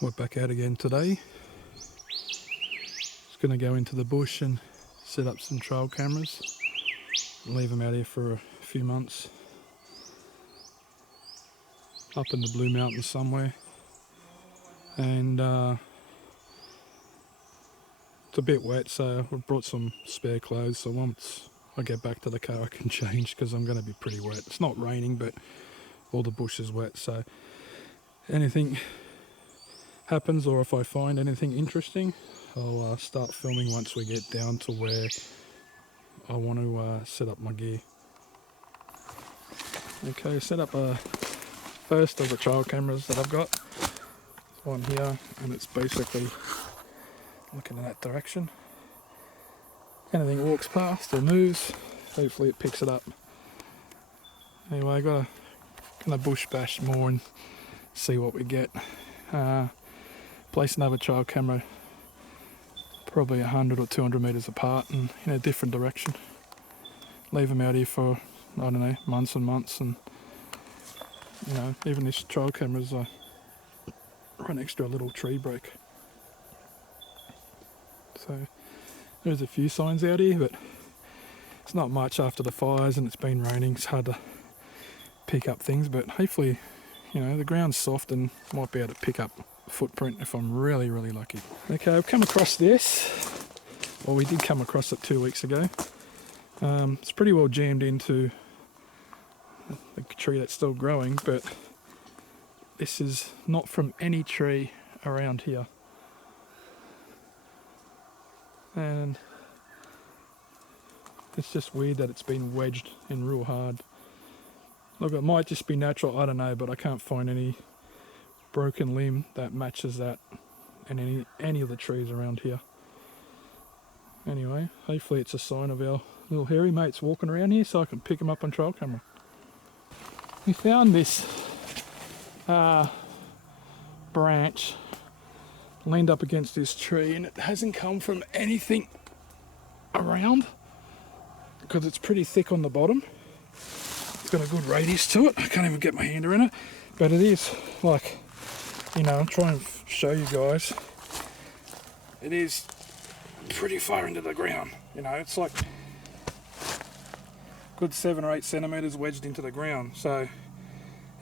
We're back out again today. Just going to go into the bush and set up some trail cameras and leave them out here for a few months. Up in the Blue Mountains somewhere. And it's a bit wet, so I brought some spare clothes, so once I get back to the car I can change because I'm going to be pretty wet. It's not raining, but all the bush is wet, so anything happens or if I find anything interesting, I'll start filming once we get down to where I want to set up my gear. Okay, set up a first of the trail cameras that I've got. There's one here, and it's basically looking in that direction. Anything walks past or moves, hopefully it picks it up. Anyway, I gotta kind of bush bash more and see what we get. Place another trail camera probably 100 or 200 meters apart and in a different direction. Leave them out here for, I don't know, months and months, and you know, even this trail camera's right next to a little tree break. So there's a few signs out here, but it's not much after the fires and it's been raining. It's hard to pick up things, but hopefully, you know, the ground's soft and might be able to pick up a footprint if I'm really, really lucky. Okay, I've come across this. Well, we did come across it 2 weeks ago. It's pretty well jammed into the tree that's still growing, but this is not from any tree around here. And it's just weird that it's been wedged in real hard. Look, it might just be natural, I don't know, but I can't find any broken limb that matches that in any of the trees around here. Anyway, hopefully it's a sign of our little hairy mates walking around here so I can pick them up on trail camera. We found this branch leaned up against this tree, and it hasn't come from anything around because it's pretty thick on the bottom. It's got a good radius to it. I can't even get my hand around it, but it is like, you know, I'll try and show you guys. It is pretty far into the ground. You know, it's like good 7 or 8 centimeters wedged into the ground. So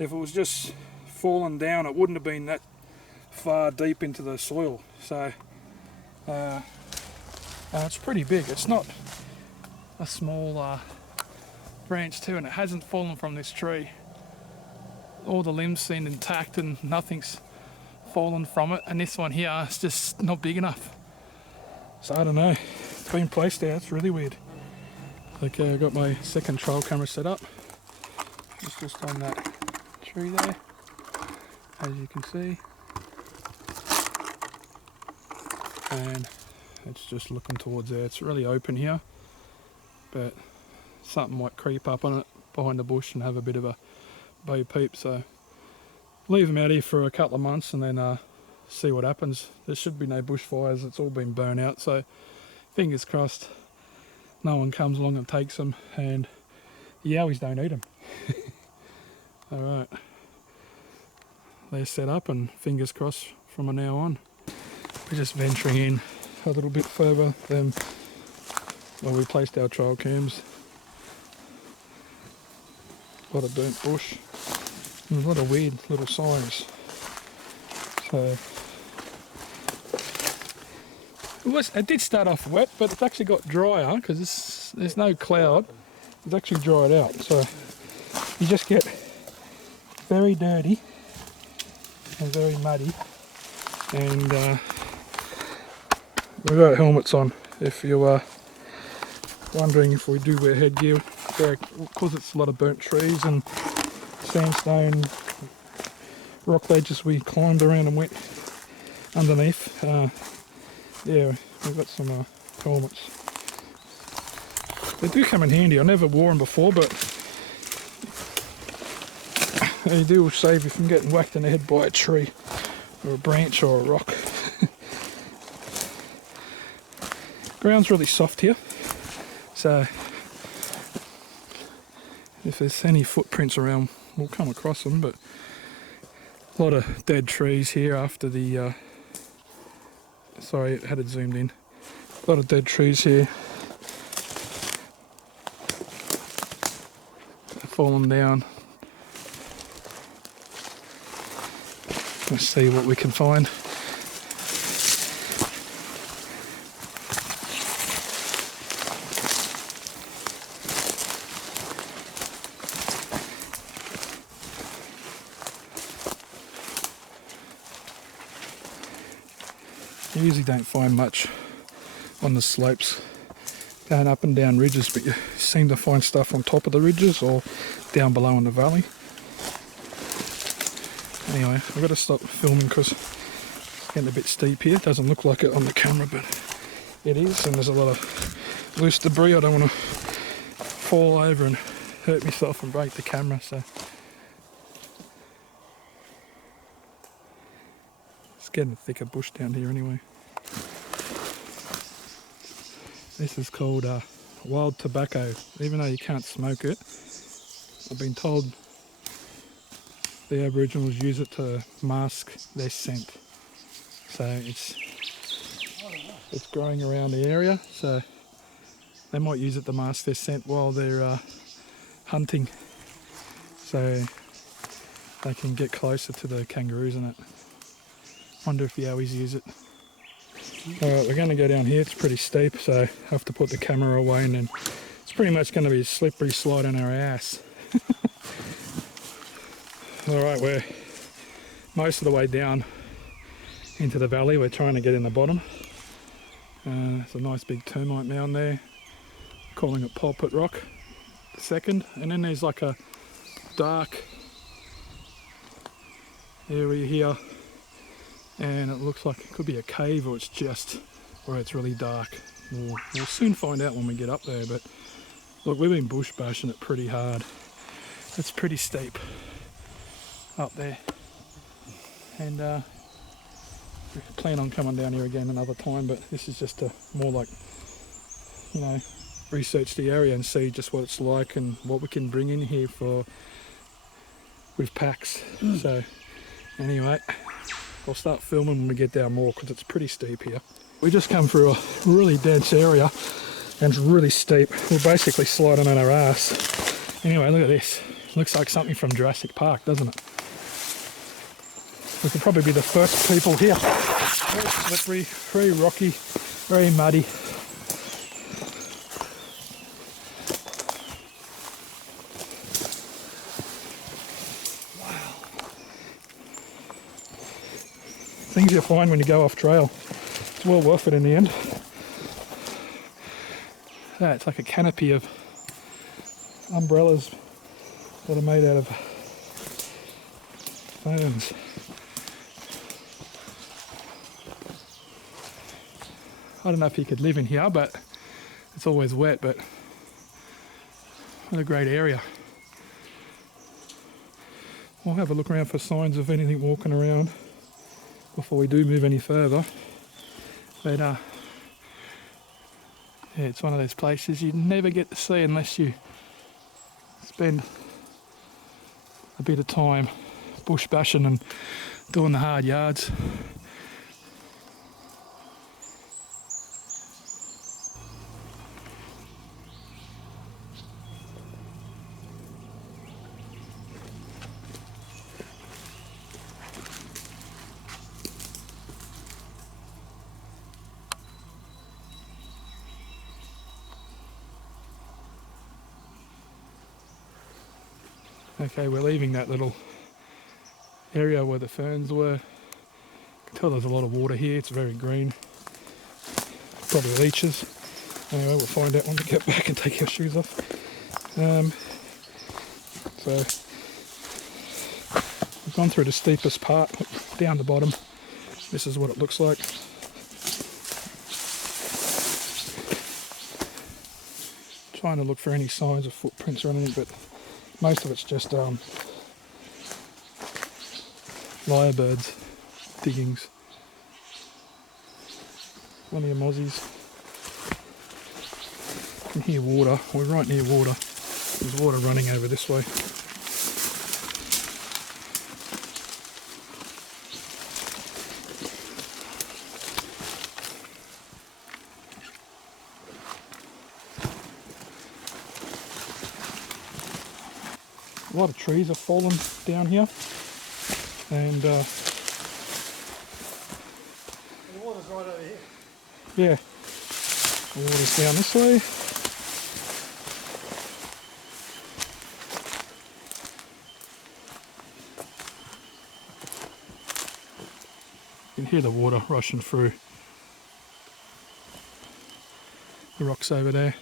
if it was just fallen down, it wouldn't have been that far deep into the soil. So it's pretty big. It's not a small branch too, and it hasn't fallen from this tree. All the limbs seem intact and nothing's fallen from it, and this one here is just not big enough. So I don't know, it's been placed there. It's really weird. Okay, I've got my second trail camera set up. It's just on that tree there, as you can see, and it's just looking towards there. It's really open here, but something might creep up on it behind the bush and have a bit of a bo peep, so leave them out here for a couple of months and then see what happens. There should be no bushfires, it's all been burnt out, so fingers crossed no one comes along and takes them and the yowies don't eat them. Alright, they're set up, and fingers crossed from now on. We're just venturing in a little bit further than where we placed our trail cams. A lot of burnt bush and a lot of weird little signs. So it did start off wet, but it's actually got drier because there's no cloud. It's actually dried out, so you just get very dirty and very muddy. And we've got helmets on if you're wondering if we do wear headgear. Because it's a lot of burnt trees and sandstone rock ledges we climbed around and went underneath. Yeah, we've got some helmets. They do come in handy. I never wore them before, but they do save you from getting whacked in the head by a tree or a branch or a rock. Ground's really soft here, so if there's any footprints around we'll come across them, but A lot of dead trees here after the, sorry, it had it zoomed in. A lot of dead trees here. Fallen down. Let's see what we can find. You usually don't find much on the slopes going up and down ridges, but you seem to find stuff on top of the ridges or down below in the valley. Anyway, I've got to stop filming because it's getting a bit steep here. It doesn't look like it on the camera, but it is, and there's a lot of loose debris. I don't want to fall over and hurt myself and break the camera, so it's getting a thicker bush down here anyway. This is called wild tobacco, even though you can't smoke it. I've been told the Aboriginals use it to mask their scent. So it's growing around the area, so they might use it to mask their scent while they're hunting, so they can get closer to the kangaroos and it. Wonder if Yowies use it. Alright, we're going to go down here. It's pretty steep, so I have to put the camera away, and then it's pretty much going to be a slippery slide on our ass. Alright, we're most of the way down into the valley. We're trying to get in the bottom. There's a nice big termite mound there, calling it Pulpit Rock, the second. And then there's like a dark area here, and it looks like it could be a cave, or it's just where it's really dark. We'll soon find out when we get up there, but look, we've been bush bashing it pretty hard. It's pretty steep up there, and we plan on coming down here again another time, but this is just a more like, you know, research the area and see just what it's like and what we can bring in here for with packs. So anyway, I'll start filming when we get down more because it's pretty steep here. We just come through a really dense area and it's really steep. We're basically sliding on our ass. Anyway, look at this. Looks like something from Jurassic Park, doesn't it? We could probably be the first people here. Very slippery, very rocky, very muddy. Things you find when you go off trail. It's well worth it in the end. Yeah, it's like a canopy of umbrellas that are made out of ferns. I don't know if you could live in here, but it's always wet, but what a great area. We'll have a look around for signs of anything walking around before we do move any further. But yeah, it's one of those places you never get to see unless you spend a bit of time bush bashing and doing the hard yards. Okay, we're leaving that little area where the ferns were. You can tell there's a lot of water here, it's very green. Probably leeches. Anyway, we'll find out when we get back and take our shoes off. So, we've gone through the steepest part, down the bottom. This is what it looks like. Trying to look for any signs of footprints or anything, but most of it's just lyrebirds, diggings. Plenty of mozzies. You can hear water. We're right near water. There's water running over this way. A lot of trees have fallen down here, and The water's right over here. yeah, the water's down this way. You can hear the water rushing through the rocks over there.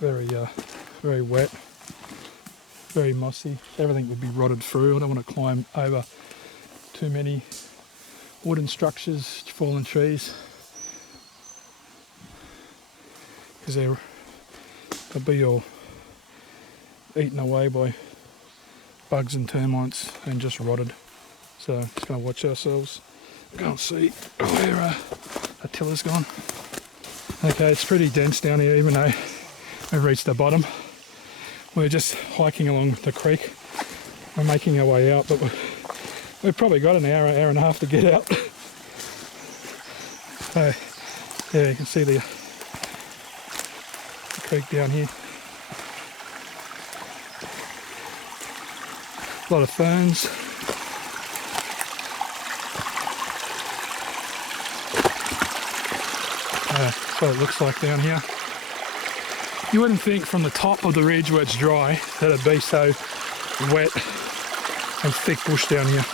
Very wet, very mossy. Everything would be rotted through. I don't want to climb over too many wooden structures, fallen trees, because they'll be all eaten away by bugs and termites and just rotted. So just going to watch ourselves. Go and see where Attila's gone. Okay, it's pretty dense down here, even though we've reached the bottom. We're just hiking along the creek. We're making our way out, but we've probably got an hour and a half to get out. So, yeah, you can see the creek down here. A lot of ferns. That's what it looks like down here. You wouldn't think from the top of the ridge where it's dry that it'd be so wet and thick bush down here.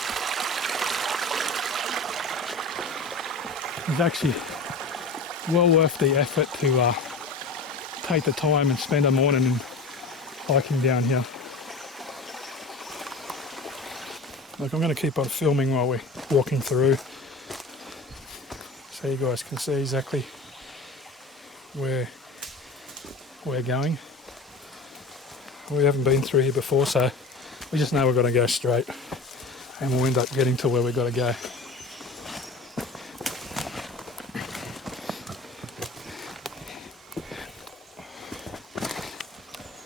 It's actually well worth the effort to take the time and spend a morning hiking down here. Look, I'm going to keep on filming while we're walking through, so you guys can see exactly where we're going. We haven't been through here before, so we just know we're going to go straight, and we'll end up getting to where we've got to go.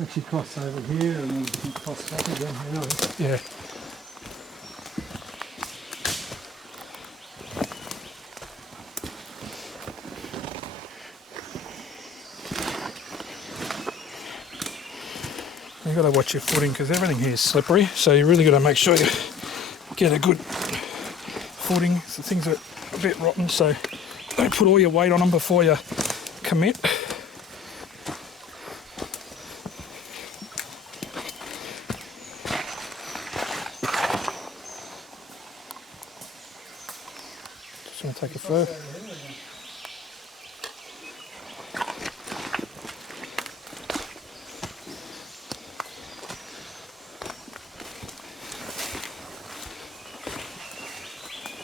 Actually cross over here and then cross back again. Yeah. You've got to watch your footing because everything here is slippery, so you really got to make sure you get a good footing. So things are a bit rotten, so don't put all your weight on them before you commit. Just going to take a photo.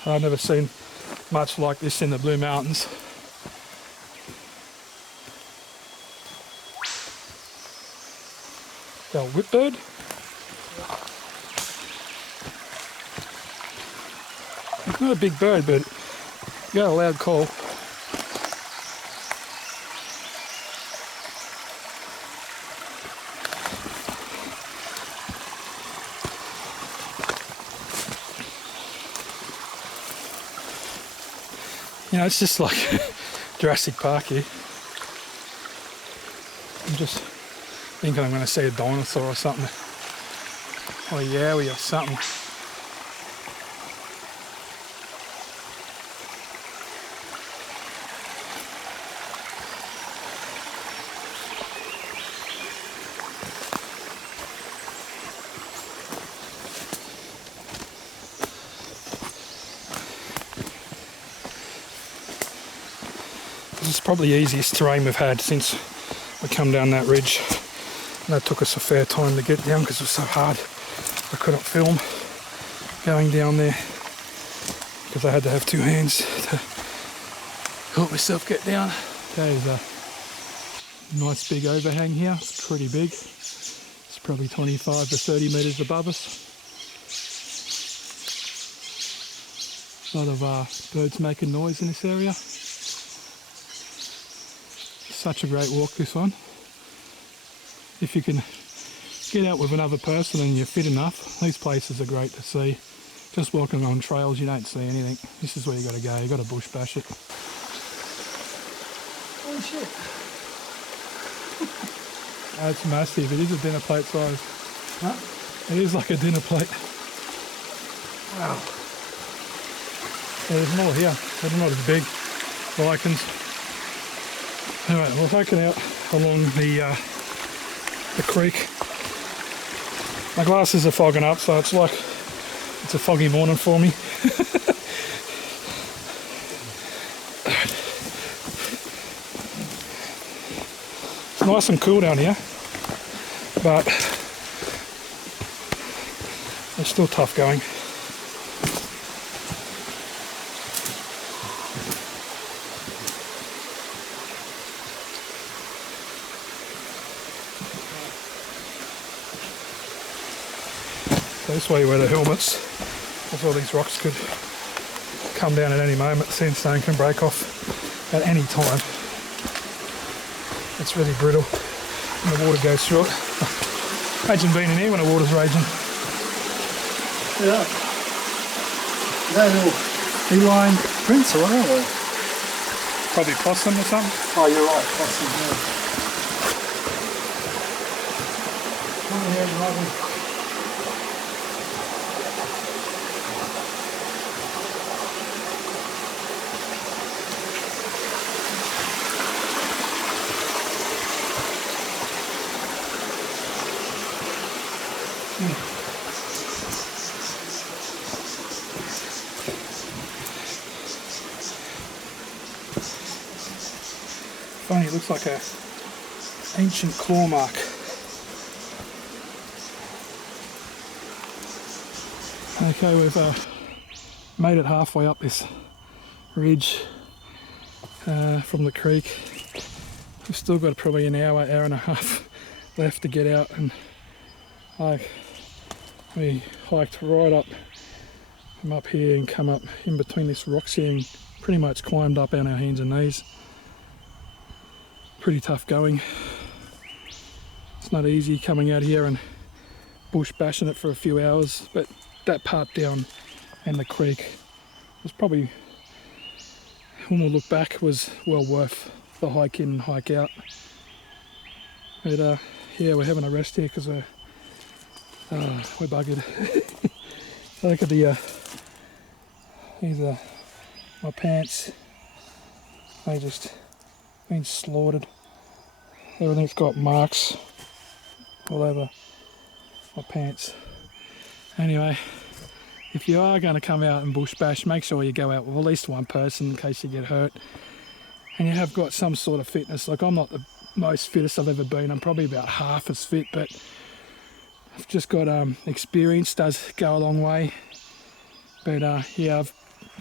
I've never seen much like this in the Blue Mountains. The old whipbird. It's not a big bird, but you got a loud call. You know, it's just like Jurassic Park here. I'm just thinking I'm going to see a dinosaur or something. Or a Yowie or something. This is probably the easiest terrain we've had since we come down that ridge. And that took us a fair time to get down because it was so hard. I couldn't film going down there because I had to have two hands to help myself get down. There's a nice big overhang here. It's pretty big. It's probably 25 to 30 metres above us. A lot of birds making noise in this area. Such a great walk, this one. If you can get out with another person and you're fit enough, these places are great to see. Just walking on trails, you don't see anything. This is where you got to go. You got to bush bash it. Oh shit! That's massive. It is a dinner plate size. Huh? It is like a dinner plate. Wow. Yeah, there's more here, but not as big. Lichens. Alright, we're hiking out along the creek. My glasses are fogging up, so it's like it's a foggy morning for me. It's nice and cool down here, but it's still tough going. This way where the helmets, because all these rocks could come down at any moment. Sandstone can break off at any time. It's really brittle and the water goes through it. Imagine being in here when the water's raging. Yeah. They're little feline prints or whatever. Probably possum or something. Oh, you're right, possum, yeah. Come here, lovely. Funny, it looks like a ancient claw mark. Okay, we've made it halfway up this ridge from the creek. We've still got probably an hour, hour and a half left to get out, and we hiked right up from up here and come up in between this rocks here and pretty much climbed up on our hands and knees. Pretty tough going. It's not easy coming out here and bush bashing it for a few hours, but that part down and the creek was probably, when we look back, was well worth the hike in and hike out. But yeah, we're having a rest here because we're buggered. Look at the these are my pants. They just been slaughtered. Everything's got marks all over my pants. Anyway, if you are going to come out and bush bash, make sure you go out with at least one person in case you get hurt, and you have got some sort of fitness. Like, I'm not the most fittest I've ever been. I'm probably about half as fit, but I've just got experience does go a long way. But yeah, I've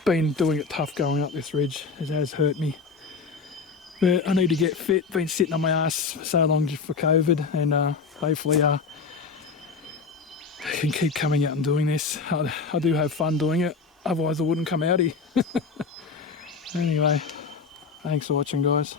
been doing it tough going up this ridge. It has hurt me. But I need to get fit. Been sitting on my ass for so long just for COVID, and hopefully I can keep coming out and doing this. I do have fun doing it, otherwise I wouldn't come out here. Anyway, thanks for watching, guys.